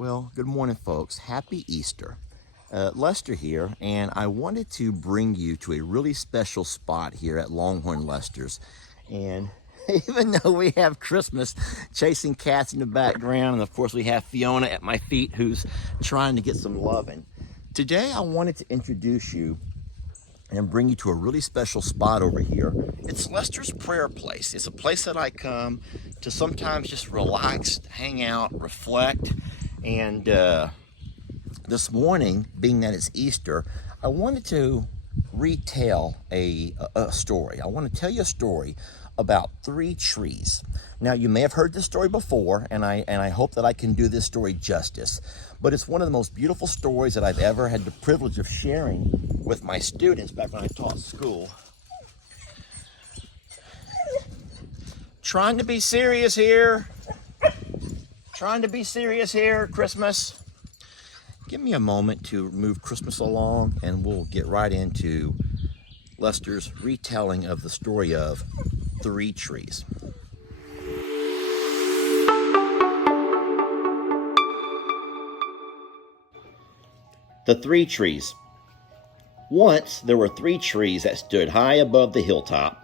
Well, good morning, folks. Happy Easter. Lester here, and I wanted to bring you to a really special spot here at Longhorn Lester's. And even though we have Christmas chasing cats in the background, and of course we have Fiona at my feet who's trying to get some loving, today I wanted to introduce you and bring you to a really special spot over here. It's Lester's Prayer Place. It's a place that I come to sometimes just relax, hang out, reflect, and this morning, being that it's Easter, I wanted to retell a story. I want to tell you a story about three trees. Now, you may have heard this story before, and I hope that I can do this story justice. But it's one of the most beautiful stories that I've ever had the privilege of sharing with my students back when I taught school. Trying to be serious here. Christmas. Give me a moment to move Christmas along, and we'll get right into Lester's retelling of the story of three trees. The three trees. Once there were three trees that stood high above the hilltop,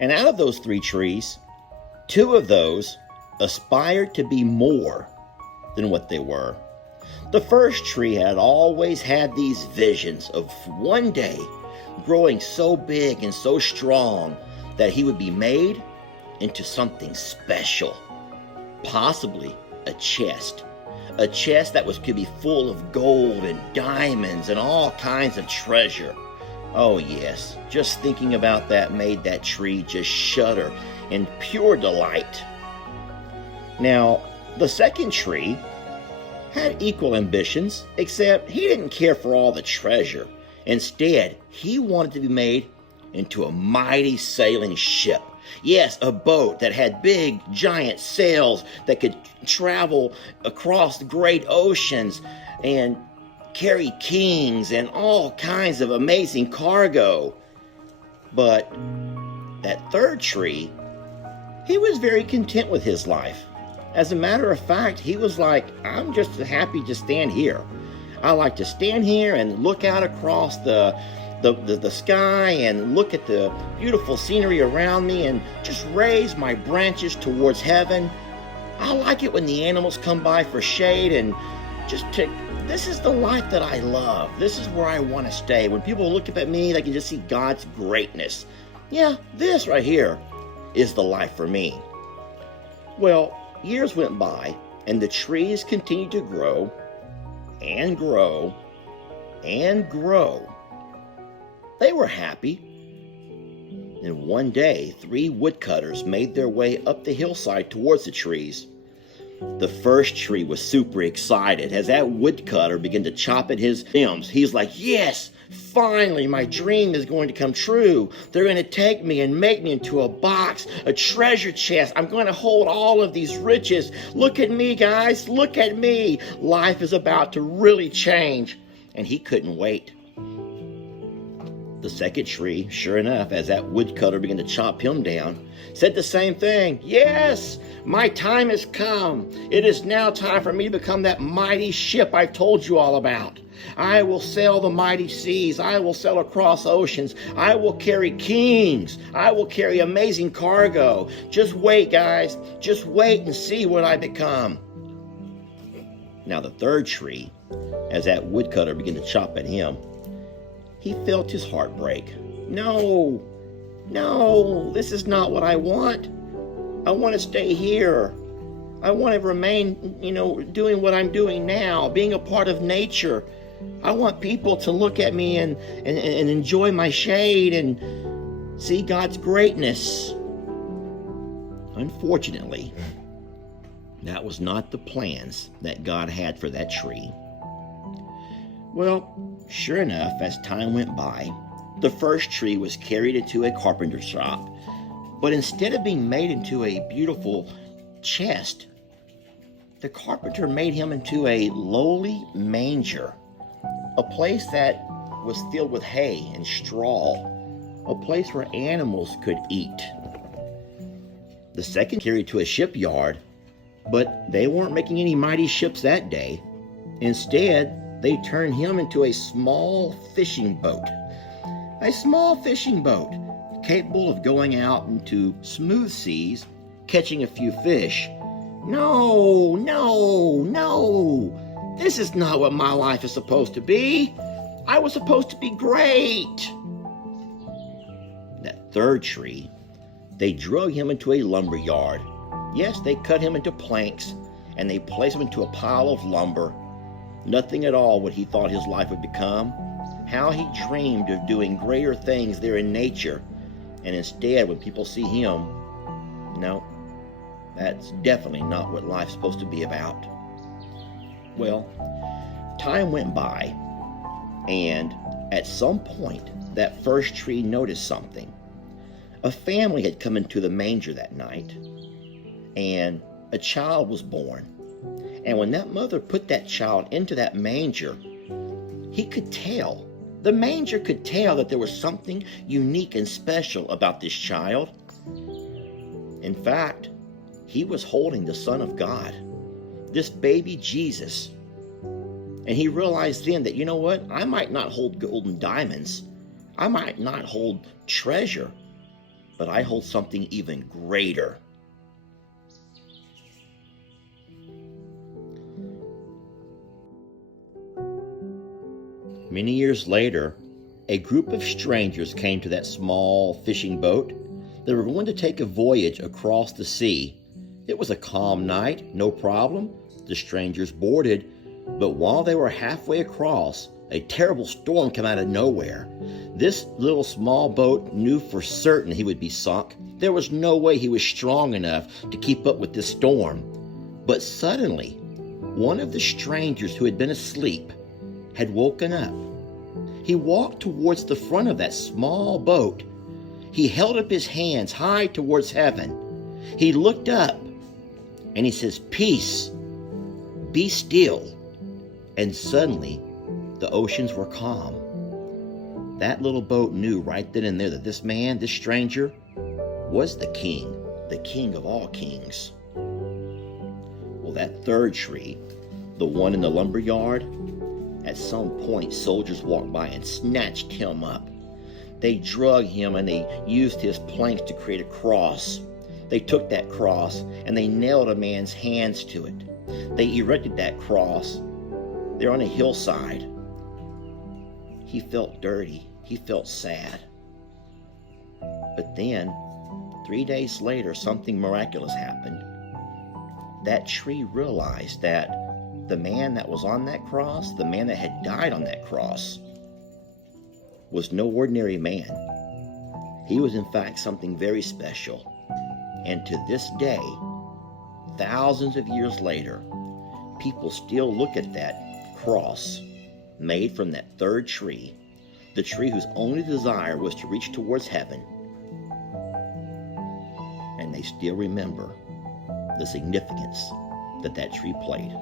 and out of those three trees, two of those aspired to be more than what they were. The first tree had always had these visions of one day growing so big and so strong that he would be made into something special, possibly a chest that could be full of gold and diamonds and all kinds of treasure. Oh yes, just thinking about that made that tree just shudder in pure delight. Now, the second tree had equal ambitions, except he didn't care for all the treasure. Instead, he wanted to be made into a mighty sailing ship. Yes, a boat that had big, giant sails that could travel across the great oceans and carry kings and all kinds of amazing cargo. But that third tree, he was very content with his life. As a matter of fact, he was like, I'm just happy to stand here. I like to stand here and look out across the sky and look at the beautiful scenery around me and just raise my branches towards heaven. I like it when the animals come by for shade and this is the life that I love. This is where I want to stay. When people look up at me, they can just see God's greatness. Yeah, this right here is the life for me. Well, years went by, and the trees continued to grow and grow and grow. They were happy. And one day, three woodcutters made their way up the hillside towards the trees. The first tree was super excited as that woodcutter began to chop at his limbs. He's like, yes, finally, my dream is going to come true. They're going to take me and make me into a box, a treasure chest. I'm going to hold all of these riches. Look at me, guys. Look at me. Life is about to really change. And he couldn't wait. The second tree, sure enough, as that woodcutter began to chop him down, said the same thing. Yes, my time has come. It is now time for me to become that mighty ship I've told you all about. I will sail the mighty seas. I will sail across oceans. I will carry kings. I will carry amazing cargo. Just wait, guys. Just wait and see what I become. Now the third tree, as that woodcutter began to chop at him, he felt his heart break. No, this is not what I want. I want to stay here. I want to remain, doing what I'm doing now, being a part of nature. I want people to look at me and enjoy my shade and see God's greatness. Unfortunately, that was not the plans that God had for that tree. Well, sure enough, as time went by, the first tree was carried into a carpenter shop. But instead of being made into a beautiful chest, the carpenter made him into a lowly manger, a place that was filled with hay and straw, a place where animals could eat. The second carried to a shipyard, But they weren't making any mighty ships that day. Instead, they turned him into a small fishing boat. A small fishing boat, capable of going out into smooth seas, catching a few fish. No, no, no. This is not what my life is supposed to be. I was supposed to be great. That third tree, they drug him into a lumber yard. Yes, they cut him into planks, and they placed him into a pile of lumber. Nothing at all what he thought his life would become. How he dreamed of doing greater things there in nature. And instead, when people see him, no, that's definitely not what life's supposed to be about. Well, time went by, and at some point, that first tree noticed something. A family had come into the manger that night, and a child was born. And when that mother put that child into that manger, he could tell. The manger could tell that there was something unique and special about this child. In fact, he was holding the Son of God, this baby Jesus. And he realized then that, you know what? I might not hold gold and diamonds. I might not hold treasure, but I hold something even greater. Many years later, a group of strangers came to that small fishing boat. They were going to take a voyage across the sea. It was a calm night, no problem. The strangers boarded, but while they were halfway across, a terrible storm came out of nowhere. This little small boat knew for certain he would be sunk. There was no way he was strong enough to keep up with this storm. But suddenly, one of the strangers who had been asleep had woken up. He walked towards the front of that small boat. He held up his hands high towards heaven. He looked up and he says, "Peace, be still." And suddenly, the oceans were calm. That little boat knew right then and there that this man, this stranger, was the king of all kings. Well, that third tree, the one in the lumber yard, at some point, soldiers walked by and snatched him up. They drug him and they used his planks to create a cross. They took that cross and they nailed a man's hands to it. They erected that cross there on a hillside. He felt dirty. He felt sad. But then, 3 days later, something miraculous happened. That tree realized that the man that was on that cross, the man that had died on that cross, was no ordinary man. He was in fact something very special. And to this day, thousands of years later, people still look at that cross made from that third tree, the tree whose only desire was to reach towards heaven, and they still remember the significance that that tree played.